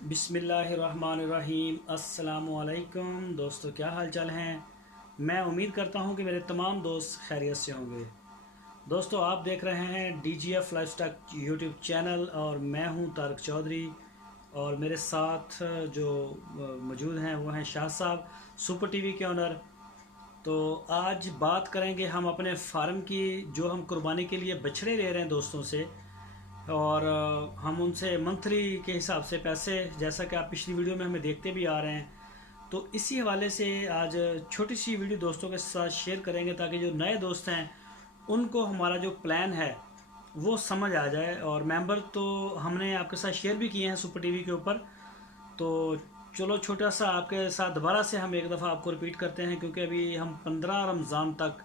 बिस्मिल्लाहिर्रहमानिर्रहीम। अस्सलामुअलैकुम दोस्तों, क्या हाल चाल हैं। मैं उम्मीद करता हूं कि मेरे तमाम दोस्त खैरियत से होंगे। दोस्तों, आप देख रहे हैं DGF लाइफस्टाइल यूट्यूब चैनल और मैं हूं तारक चौधरी। और मेरे साथ जो मौजूद हैं वो हैं शाह साहब, सुपर टीवी के ऑनर। तो आज बात करेंगे हम अपने फार्म की, जो हम कुर्बानी के लिए बछड़े ले रहे हैं दोस्तों से। और हम उनसे मंथली के हिसाब से पैसे, जैसा कि आप पिछली वीडियो में हमें देखते भी आ रहे हैं, तो इसी हवाले से आज छोटी सी वीडियो दोस्तों के साथ शेयर करेंगे ताकि जो नए दोस्त हैं उनको हमारा जो प्लान है वो समझ आ जाए। और मेंबर तो हमने आपके साथ शेयर भी किए हैं सुपर टीवी के ऊपर। तो चलो, छोटा सा आपके साथ दोबारा से हम एक दफ़ा आपको रिपीट करते हैं, क्योंकि अभी हम 15 रमज़ान तक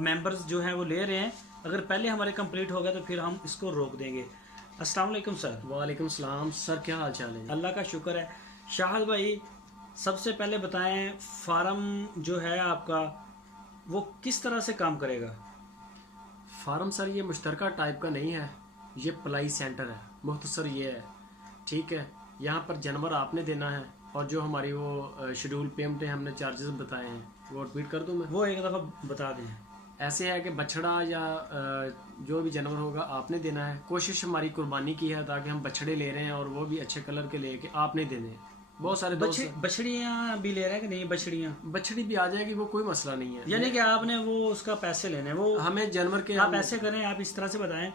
मेंबर्स जो हैं वो ले रहे हैं। अगर पहले हमारे कंप्लीट हो गया तो फिर हम इसको रोक देंगे। अस्सलाम वालेकुम सर। वालेकुम सलाम सर, क्या हाल चाल है? अल्लाह का शुक्र है। शाहद भाई, सबसे पहले बताएं, फार्म जो है आपका वो किस तरह से काम करेगा। फार्म सर ये मुश्तरका टाइप का नहीं है, ये पलाई सेंटर है। मुख्तसर ये है, ठीक है। यहाँ पर जानवर आपने देना है और जो हमारी वो शेड्यूल पेमेंटें हमने चार्जेस बताए हैं वो रिपीट कर दूँ मैं? वो एक दफ़ा बता दें। ऐसे है कि बछड़ा या जो भी जानवर होगा आपने देना है। कोशिश हमारी कुर्बानी की है ताकि हम बछड़े ले रहे हैं और वो भी अच्छे कलर के लेके आपने देने हैं। बहुत सारे दोस्त बछड़ियाँ भी ले रहे हैं कि नहीं? बछड़ियाँ, बछड़ी भी आ जाएगी, वो कोई मसला नहीं है। यानी कि आपने वो उसका पैसे लेने हैं, वो हमें जानवर के आप ऐसे करें, आप इस तरह से बताएं,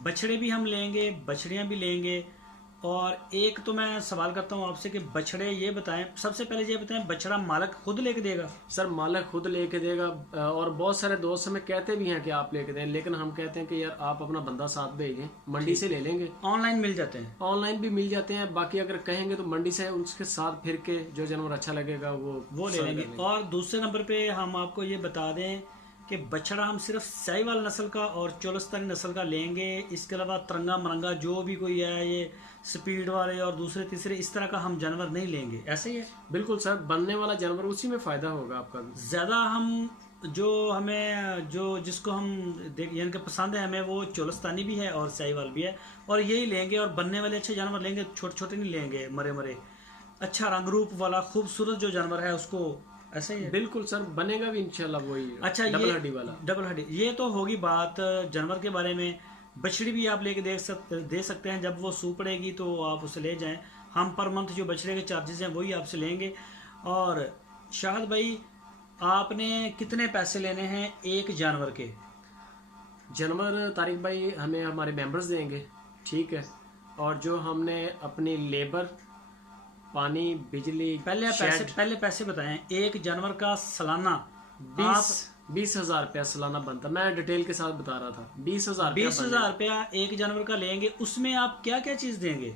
बछड़े भी हम लेंगे, बछड़ियाँ भी लेंगे। और एक तो मैं सवाल करता हूँ आपसे कि बछड़े, ये बताएं, सबसे पहले ये बताएं, बछड़ा मालिक खुद लेके देगा? सर मालिक खुद लेके देगा। और बहुत सारे दोस्त हमें कहते भी हैं कि आप लेके दें, लेकिन हम कहते हैं कि यार आप अपना बंदा साथ भेजें, मंडी से ले लेंगे। ऑनलाइन मिल जाते हैं? ऑनलाइन भी मिल जाते हैं, बाकी अगर कहेंगे तो मंडी से उसके साथ फिर के जो जानवर अच्छा लगेगा वो ले लेंगे। और दूसरे नंबर पे हम आपको ये बता दें कि बछड़ा हम सिर्फ साहिवाल नस्ल का और चोलस्तानी नस्ल का लेंगे। इसके अलावा तिरंगा मरंगा जो भी कोई है, ये स्पीड वाले और दूसरे तीसरे इस तरह का हम जानवर नहीं लेंगे। ऐसे ही है? बिल्कुल सर, बनने वाला जानवर उसी में फ़ायदा होगा आपका भी। ज़्यादा हम जो हमें जो जिसको हम यानी कि पसंद है हमें, वो चोलस्तानी भी है और साहिवाल भी है, और यही लेंगे। और बनने वाले अच्छे जानवर लेंगे, छोटे छोटे नहीं लेंगे मरे मरे। अच्छा रंग रूप वाला खूबसूरत जो जानवर है उसको, ऐसे ही है? बिल्कुल सर, बनेगा भी इंशाल्लाह वही। अच्छा, डबल हड्डी वाला। डबल हड्डी, ये तो होगी बात जानवर के बारे में। बछड़ी भी आप लेके दे सकते हैं, जब वो सू पड़ेगी तो आप उसे ले जाएं। हम पर मंथ जो बछड़े के चार्जेस हैं वही आपसे लेंगे। और शाहद भाई, आपने कितने पैसे लेने हैं एक जानवर के? जानवर तारिक भाई हमें हमारे मेंबर्स देंगे, ठीक है। और जो हमने अपनी लेबर, पानी, बिजली, पहले पैसे बताएं। एक जानवर का सालाना 20,000 रुपया सालाना बनता। मैं डिटेल के साथ बता रहा था। 20,000 रुपया एक जानवर का लेंगे। उसमें आप क्या क्या चीज़ देंगे?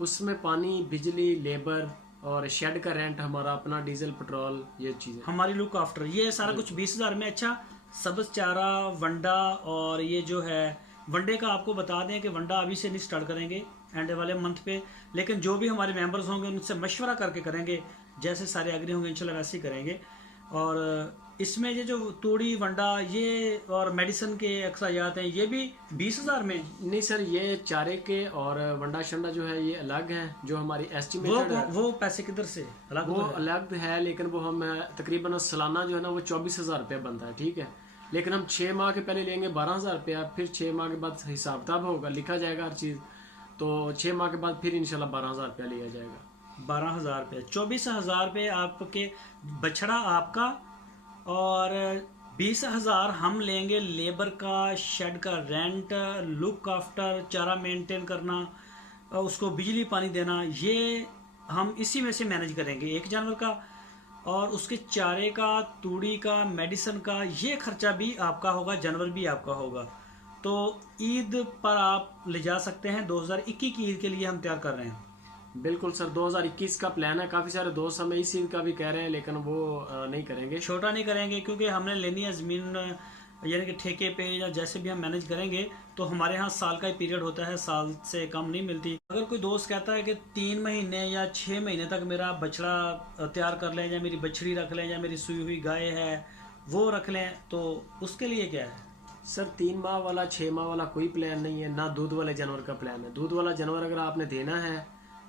उसमें पानी, बिजली, लेबर और शेड का रेंट, हमारा अपना डीजल, पेट्रोल, ये चीज़ें, हमारी लुक आफ्टर, ये सारा कुछ 20,000 में। अच्छा, सब्ज चारा, वंडा, और ये जो है वनडे का आपको बता दें कि वनडा अभी से नहीं स्टार्ट करेंगे, एंड वाले मंथ पे। लेकिन जो भी हमारे मेंबर्स होंगे उनसे मशवरा करके करेंगे, जैसे सारे एग्री होंगे इंशाल्लाह वैसे ही करेंगे। और इसमें ये जो तूड़ी, वंडा, ये और मेडिसिन के अखराजात हैं, ये भी 20,000 में? नहीं सर, ये चारे के और वंडा शंडा जो है ये अलग है। जो हमारी एस्टिमेटेड वो पैसे किधर से अलग? वो अलग है, लेकिन वो हम तकरीबन सालाना जो है ना वो 24,000 रुपया बनता है, ठीक है। लेकिन हम 6 माह के पहले लेंगे 12,000 रुपया, फिर 6 माह के बाद हिसाब किताब होगा, लिखा जाएगा हर चीज़। तो 6 माह के बाद फिर इंशाल्लाह 12,000 रुपया लिया जाएगा। 12,000 रुपये, 24,000 रुपये आपके बछड़ा आपका, और 20,000 हम लेंगे लेबर का, शेड का रेंट, लुक आफ्टर, चारा मेंटेन करना, उसको बिजली पानी देना, ये हम इसी में से मैनेज करेंगे एक जानवर का। और उसके चारे का, तूड़ी का, मेडिसिन का, ये खर्चा भी आपका होगा, जानवर भी आपका होगा। तो ईद पर आप ले जा सकते हैं। 2021 की ईद के लिए हम तैयार कर रहे हैं। बिल्कुल सर, 2021 का प्लान है। काफ़ी सारे दोस्त हमें इस ईद का भी कह रहे हैं, लेकिन वो नहीं करेंगे, छोटा नहीं करेंगे, क्योंकि हमने लेनी है ज़मीन, यानी कि ठेके पे या जैसे भी हम मैनेज करेंगे। तो हमारे यहाँ साल का ही पीरियड होता है, साल से कम नहीं मिलती। अगर कोई दोस्त कहता है कि 3 महीने या 6 महीने तक मेरा बछड़ा तैयार कर लें, या मेरी बछड़ी रख लें, या मेरी सुई हुई गाय है वो रख लें, तो उसके लिए क्या है? सर 3 माह वाला, 6 माह वाला कोई प्लान नहीं है, ना दूध वाले जानवर का प्लान है। दूध वाला जानवर अगर आपने देना है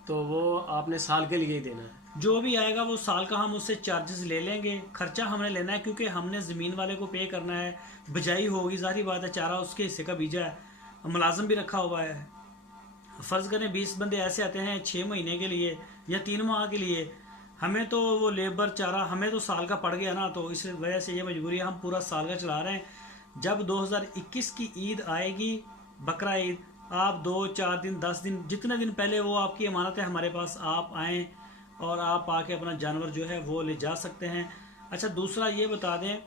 तो वो आपने साल के लिए ही देना है। जो भी आएगा वो साल का हम उससे चार्जेस ले लेंगे, खर्चा हमने लेना है क्योंकि हमने ज़मीन वाले को पे करना है, बिजाई होगी, जारी बात है, चारा उसके हिस्से का बीजा है, मुलाजम भी रखा हुआ है। फ़र्ज़ करें 20 बंदे ऐसे आते हैं 6 महीने के लिए या 3 माह के लिए, हमें तो वो लेबर चारा हमें तो साल का पड़ गया ना, तो इस वजह से ये मजबूरी है, हम पूरा साल का चला रहे हैं। जब 2021 की ईद आएगी, बकरा ईद, आप 2-4 दिन 10 दिन जितने दिन पहले वो आपकी अमानत है हमारे पास, आप आएँ और आप आके अपना जानवर जो है वो ले जा सकते हैं। अच्छा, दूसरा ये बता दें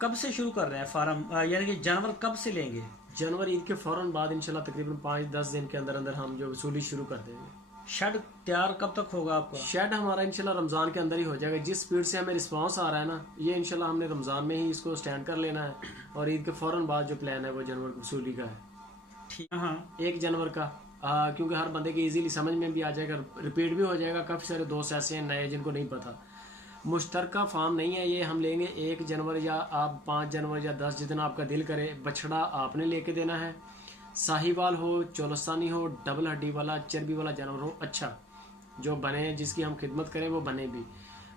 कब से शुरू कर रहे हैं फार्म, यानी कि जानवर कब से लेंगे? जनवरी ईद के फ़ौरन बाद इंशाल्लाह तकरीबन 5-10 दिन के अंदर अंदर हम जो वसूली शुरू कर देंगे। शेड तैयार कब तक होगा आपका? शेड हमारा इंशाल्लाह रमज़ान के अंदर ही हो जाएगा। जिस स्पीड से हमें रिस्पांस आ रहा है ना, ये इंशाल्लाह हमने रमज़ान में ही इसको स्टैंड कर लेना है, और ईद के फ़ौरन बाद जो प्लान है वो जनवरी की वसूली का है। ठीक, हाँ, 1 जनवरी का, क्योंकि हर बंदे की इजीली समझ में भी आ जाएगा, रिपीट भी हो जाएगा। काफ़ी सारे दोस्त ऐसे हैं नए जिनको नहीं पता। मुश्तरका फार्म नहीं है ये, हम लेंगे 1 जनवरी या आप 5 जनवरी या 10, जितना आपका दिल करे। बछड़ा आपने लेके देना है, साहिवाल हो, चोलस्तानी हो, डबल हड्डी वाला, चर्बी वाला जानवर हो, अच्छा जो बने, जिसकी हम खिदमत करें वो बने भी,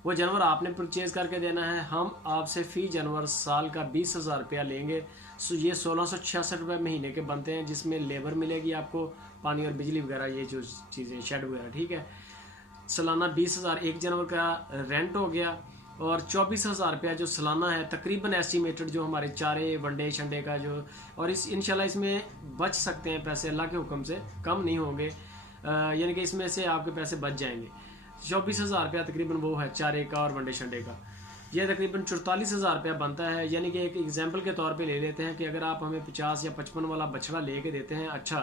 वो जानवर आपने परचेज करके देना है। हम आपसे फ़ी जानवर साल का 20,000 रुपया लेंगे। ये 1666 रुपये महीने के बनते हैं, जिसमें लेबर मिलेगी आपको, पानी और बिजली वगैरह, ये जो चीज़ें, शेड वगैरह, ठीक है। सालाना 20,000 1 जनवरी का रेंट हो गया, और 24,000 रुपया जो सालाना है तकरीबन एस्टिमेटेड, जो हमारे चारे वनडे शंडे का जो, और इस इंशाल्लाह इसमें बच सकते हैं पैसे, अल्लाह के हुक्म से कम नहीं होंगे, यानी कि इसमें से आपके पैसे बच जाएंगे। 24,000 रुपया तकरीबन वो है चारे का और वनडे शंडे का, यह तकरीबन 44,000 रुपया बनता है। यानी कि एक एग्जाम्पल के तौर पे ले लेते हैं कि अगर आप हमें 50 या 55 वाला बछड़ा लेके देते हैं, अच्छा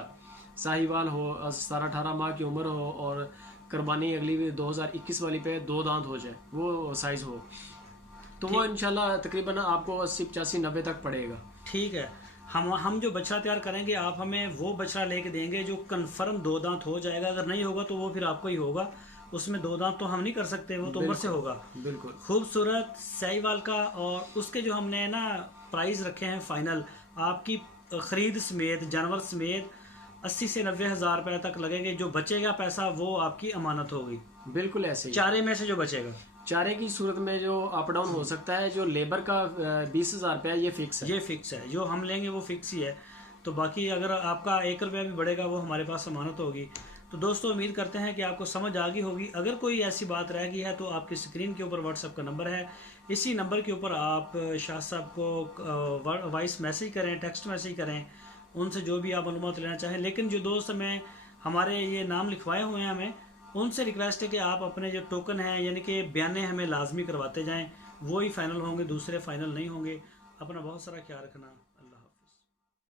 साहिवाल हो, 17-18 माह की उम्र हो, और कुर्बानी अगली भी 2021 वाली पे 2 दांत हो जाए, वो साइज़ हो, तो वो इंशाल्लाह तकरीबन आपको 80-85-90 तक पड़ेगा। ठीक है। हम जो बछड़ा तैयार करेंगे, आप हमें वो बछड़ा लेके देंगे जो कंफर्म 2 दांत हो जाएगा। अगर नहीं होगा तो वो फिर आपको ही होगा, उसमें 2 दांत तो हम नहीं कर सकते, वो तो उम्र से होगा। बिल्कुल खूबसूरत साहिवाल का, और उसके जो हमने ना प्राइस रखे हैं फाइनल, आपकी खरीद समेत, जानवर समेत 80 से 90 हज़ार रुपए तक लगेंगे। जो बचेगा पैसा वो आपकी अमानत होगी। बिल्कुल ऐसे ही। चारे में से जो बचेगा, चारे की सूरत में जो अप डाउन हो सकता है, जो लेबर का 20,000 रुपया ये फिक्स है। ये फिक्स है, जो हम लेंगे वो फिक्स ही है। तो बाकी अगर आपका 1 रुपया भी बढ़ेगा वो हमारे पास अमानत होगी। तो दोस्तों, उम्मीद करते हैं कि आपको समझ आ गई होगी। अगर कोई ऐसी बात रह गई है तो आपकी स्क्रीन के ऊपर व्हाट्सएप का नंबर है, इसी नंबर के ऊपर आप शाह साहब को वॉइस मैसेज करें, टेक्स्ट मैसेज करें, उनसे जो भी आप मालूमात लेना चाहें। लेकिन जो दोस्त हमें हमारे ये नाम लिखवाए हुए हैं, हमें उनसे रिक्वेस्ट है कि आप अपने जो टोकन हैं, यानी कि बयाने हमें लाजमी करवाते जाएं, वो ही फाइनल होंगे, दूसरे फाइनल नहीं होंगे। अपना बहुत सारा ख्याल रखना।